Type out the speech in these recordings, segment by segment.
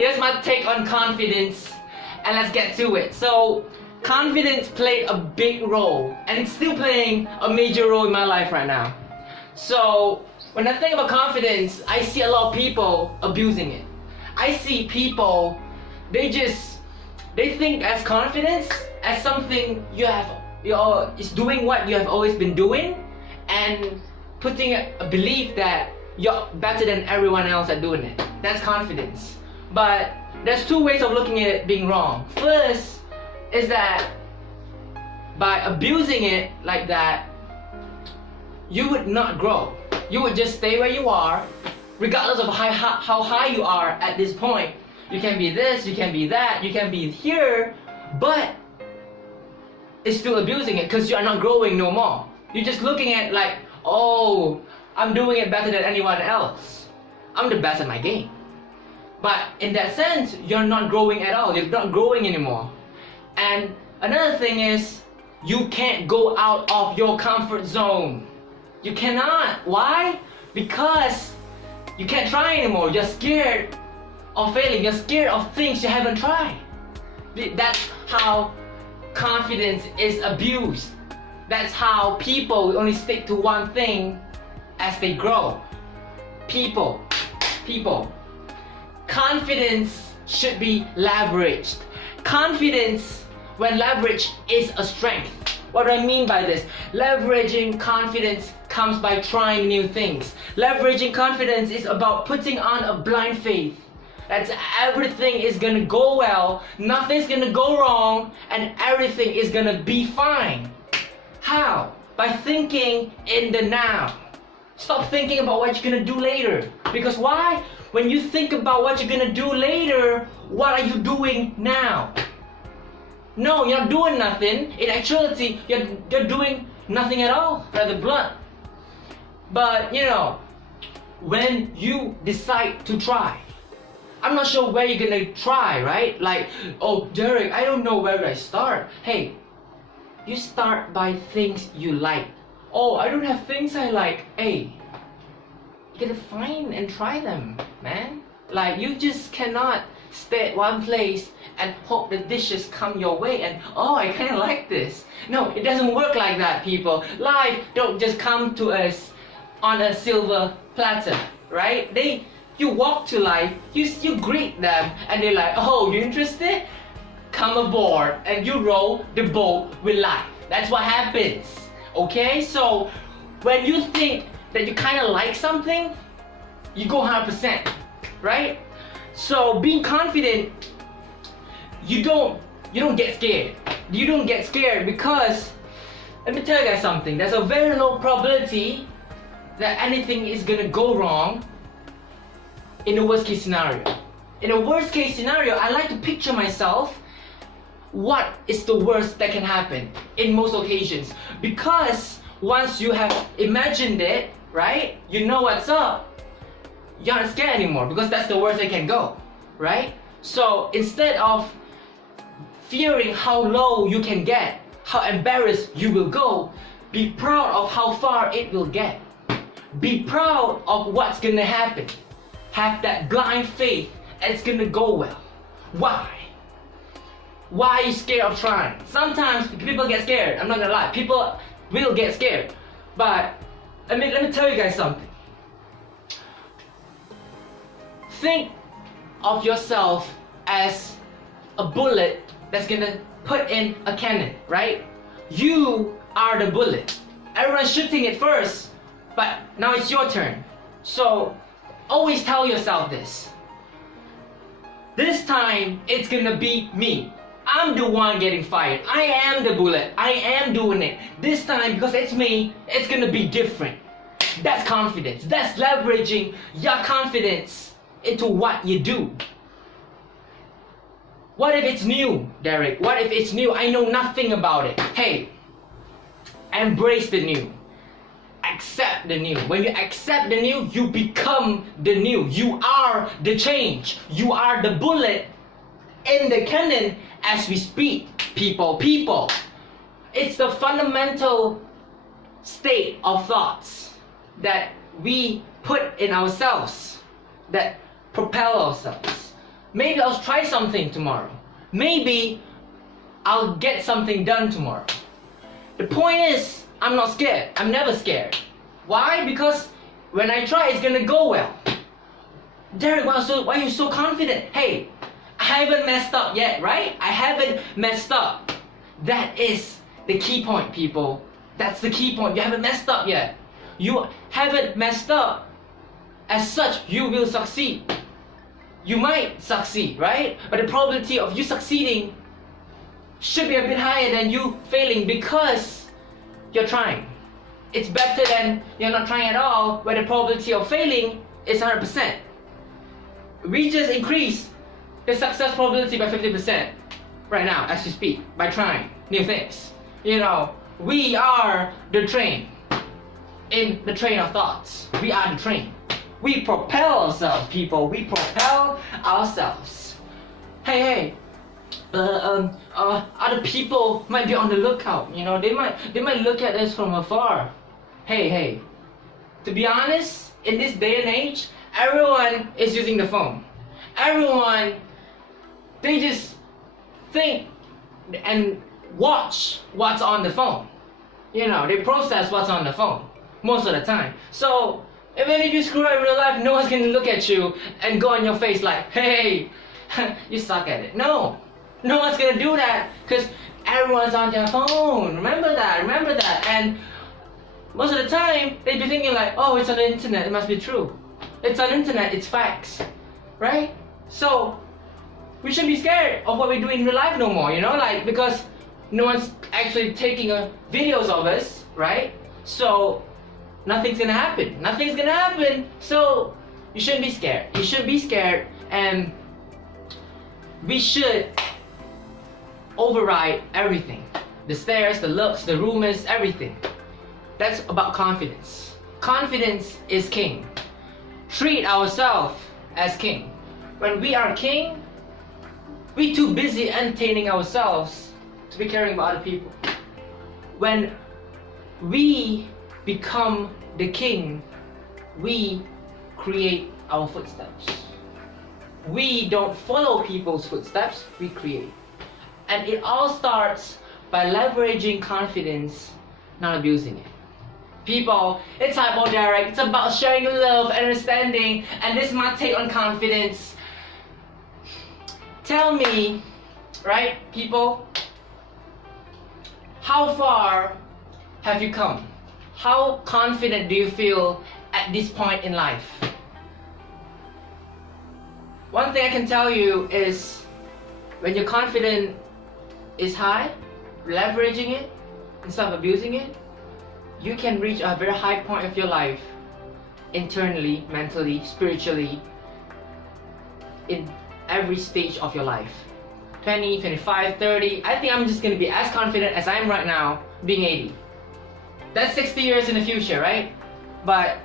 here's my take on confidence, and let's get to it. So, confidence played a big role, and it's still playing a major role in my life right now. So, when I think about confidence, I see a lot of people abusing it. I see people, they think as confidence as something is doing what you have always been doing, and putting a belief that you're better than everyone else at doing it. That's confidence. But there's two ways of looking at it being wrong. First is that by abusing it like that, you would not grow. You would just stay where you are, regardless of how high you are at this point. You can be this, you can be that, you can be here, but it's still abusing it because you are not growing no more. You're just looking at like, oh, I'm doing it better than anyone else. I'm the best at my game. But in that sense, you're not growing at all. You're not growing anymore. And another thing is, you can't go out of your comfort zone. You cannot. Why? Because you can't try anymore. You're scared of failing. You're scared of things you haven't tried. That's how confidence is abused. That's how people only stick to one thing as they grow. People. Confidence should be leveraged. Confidence, when leveraged, is a strength. What do I mean by this? Leveraging confidence comes by trying new things. Leveraging confidence is about putting on a blind faith. That's everything is gonna go well, nothing's gonna go wrong, and everything is gonna be fine. How? By thinking in the now. Stop thinking about what you're gonna do later. Because why? When you think about what you're gonna do later, what are you doing now? No, you're not doing nothing. In actuality, you're doing nothing at all, rather blunt. But when you decide to try, I'm not sure where you're gonna try, right? Like, oh, Derek, I don't know where I start. Hey, you start by things you like. Oh, I don't have things I like. Hey, you gotta find and try them, man. Like, you just cannot stay at one place and hope the dishes come your way and, oh, I kinda like this. No, it doesn't work like that, people. Life don't just come to us on a silver platter, right? You walk to life, you greet them, and they're like, oh, you interested? Come aboard, and you row the boat with life. That's what happens. Okay, so when you think that you kind of like something, you go 100%, right? So being confident, you don't get scared. You don't get scared because, let me tell you guys something. There's a very low probability that anything is gonna go wrong in the worst case scenario. In a worst case scenario, I like to picture myself what is the worst that can happen in most occasions, because once you have imagined it, right, you know what's up, you're not scared anymore because that's the worst that can go, right? So instead of fearing how low you can get, how embarrassed you will go, be proud of how far it will get. Be proud of what's gonna happen. Have that blind faith and it's gonna go well. Why? Why are you scared of trying? Sometimes people get scared. I'm not gonna lie. People will get scared. But let me tell you guys something. Think of yourself as a bullet that's gonna put in a cannon, right? You are the bullet. Everyone's shooting it first, but now it's your turn. So always tell yourself this. This time it's gonna be me. I'm the one getting fired. I am the bullet. I am doing it. This time, because it's me, it's gonna be different. That's confidence. That's leveraging your confidence into what you do. What if it's new, Derek? What if it's new? I know nothing about it. Hey, embrace the new. Accept the new. When you accept the new, you become the new. You are the change. You are the bullet in the cannon as we speak. People. It's the fundamental state of thoughts that we put in ourselves that propel ourselves. Maybe I'll try something tomorrow. Maybe I'll get something done tomorrow. The point is, I'm not scared. I'm never scared. Why? Because when I try, it's gonna go well. Derek, why are you so confident? Hey, I haven't messed up yet, right? I haven't messed up. That is the key point, people. That's the key point. You haven't messed up yet. You haven't messed up. As such, you will succeed. You might succeed, right? But the probability of you succeeding should be a bit higher than you failing because you're trying. It's better than you're not trying at all, where the probability of failing is 100%. We just increase the success probability by 50% right now as you speak by trying new things. You know, we are the train in the train of thoughts. We are the train. We propel ourselves, people. We propel ourselves. Hey, other people might be on the lookout. You know, they might look at us from afar. Hey. To be honest, in this day and age, everyone is using the phone. Everyone, they just think and watch what's on the phone. You know, they process what's on the phone most of the time. So even if you screw up in real life, no one's gonna look at you and go on your face like, hey, you suck at it. No one's gonna do that because everyone's on their phone. Remember that. And most of the time, they'd be thinking like, oh, it's on the internet, it must be true. It's on the internet, it's facts, right? So we shouldn't be scared of what we do in real life no more, you know, like, because no one's actually taking videos of us, right? So nothing's gonna happen. So you shouldn't be scared. And we should override everything. The stares, the looks, the rumors, everything. That's about confidence. Confidence is king. Treat ourselves as king. When we are king, we're too busy entertaining ourselves to be caring about other people. When we become the king, we create our footsteps. We don't follow people's footsteps, we create. And it all starts by leveraging confidence, not abusing it. People, it's Hypo Derek. It's about sharing love and understanding, and this is my take on confidence. Tell me, right, people, how far have you come? How confident do you feel at this point in life? One thing I can tell you is when your confidence is high, leveraging it instead of abusing it, you can reach a very high point of your life, internally, mentally, spiritually, in every stage of your life. 20, 25, 30, I think I'm just gonna be as confident as I am right now, being 80. That's 60 years in the future, right? But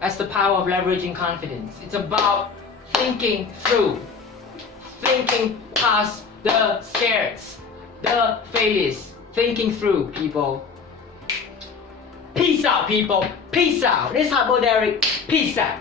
that's the power of leveraging confidence. It's about thinking through, thinking past the scares, the failures, thinking through, people. Peace out, people. Peace out. This is Hypo Derek. Peace out.